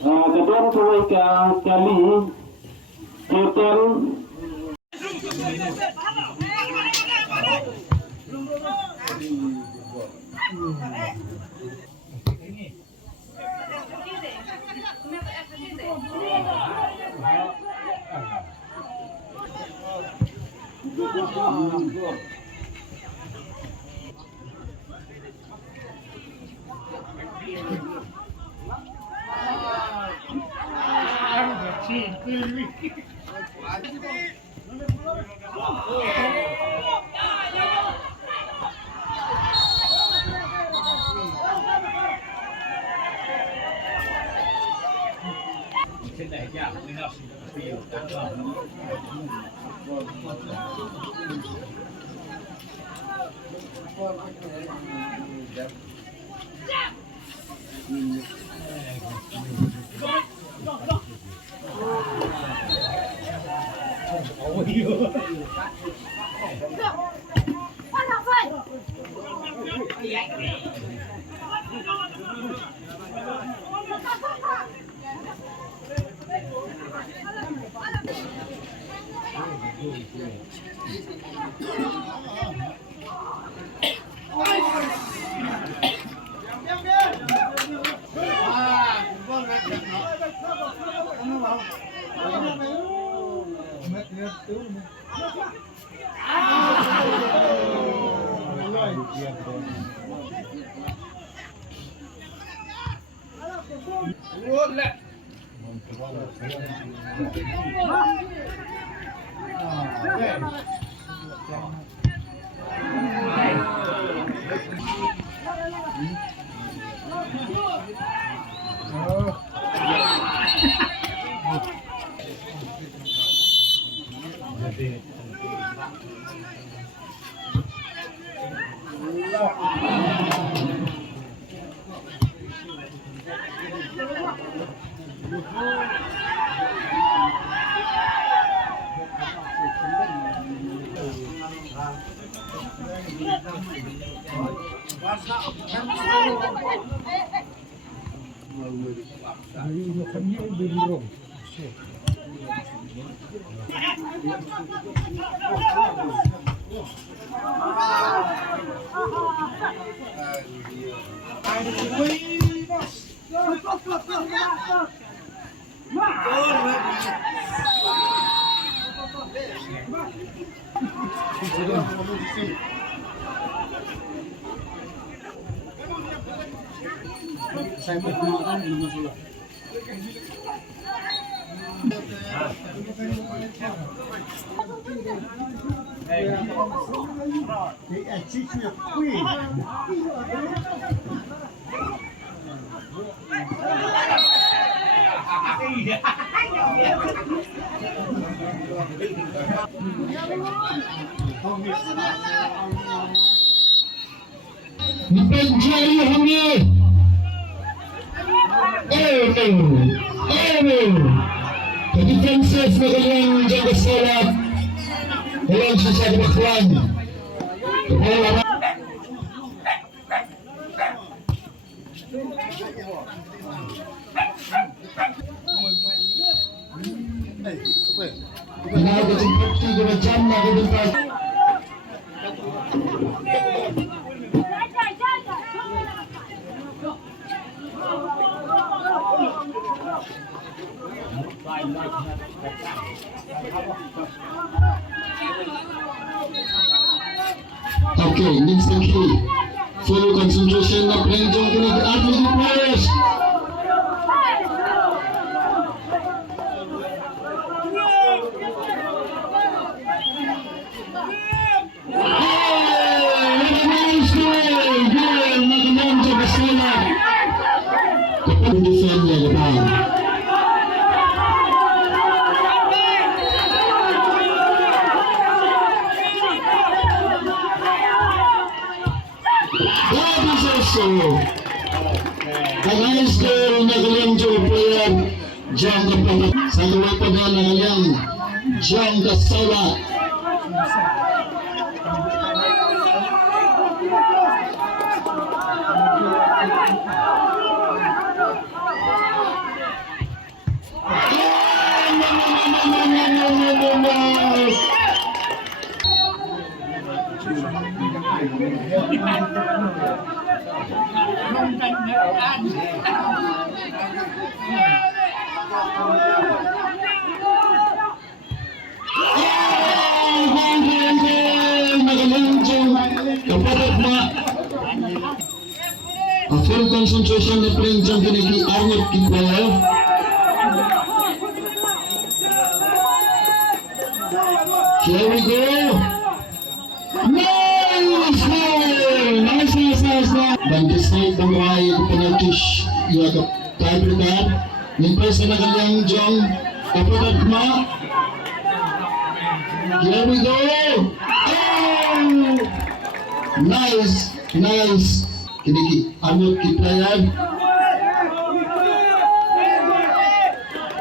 Kedua tuai kali Captain Saya perkenalkan nama saya. Mencari Hamid. Jadi Francis na kanyang jaga salat walang siya sa bakwan. Nakakasimpati ko na dyan na kudupag. Okay, next the key. Full concentration na playing jump kini athlete players. Defend the ball. That is also a nice goal na galing Joe player John Kapalat. Sa luwa pa na galing John Kasala. A full concentration na playing jump ni Arnold Kiplayo. Here we go. Nice goal! Nice. Bandisay Bangway penalties ya ke tiebreaker. Nimpai sana kalian jong kapadat ma. Here we go. Oh! Nice. Kini Arnold Kiplayan.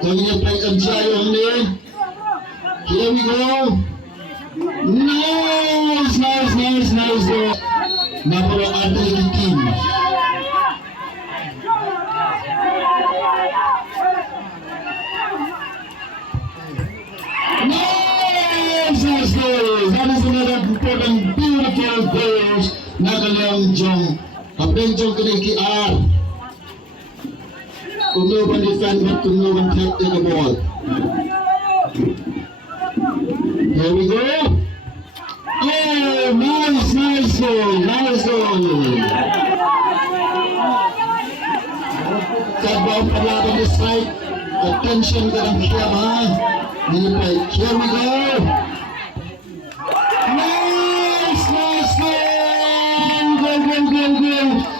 Kanya play Jayo ni. Here we go. Nice goal. Napolo athletic team. Nice goal. That is another important, beautiful goal. Nagalang Jong. Kapeng Jong kini R. Kuno ban defend but kuno ban tap the ball. Here we go. Oh, nice goal. Kabau pada di side. Attention ke dalam siapa? Nilai. Here we go. Nice goal. Goal.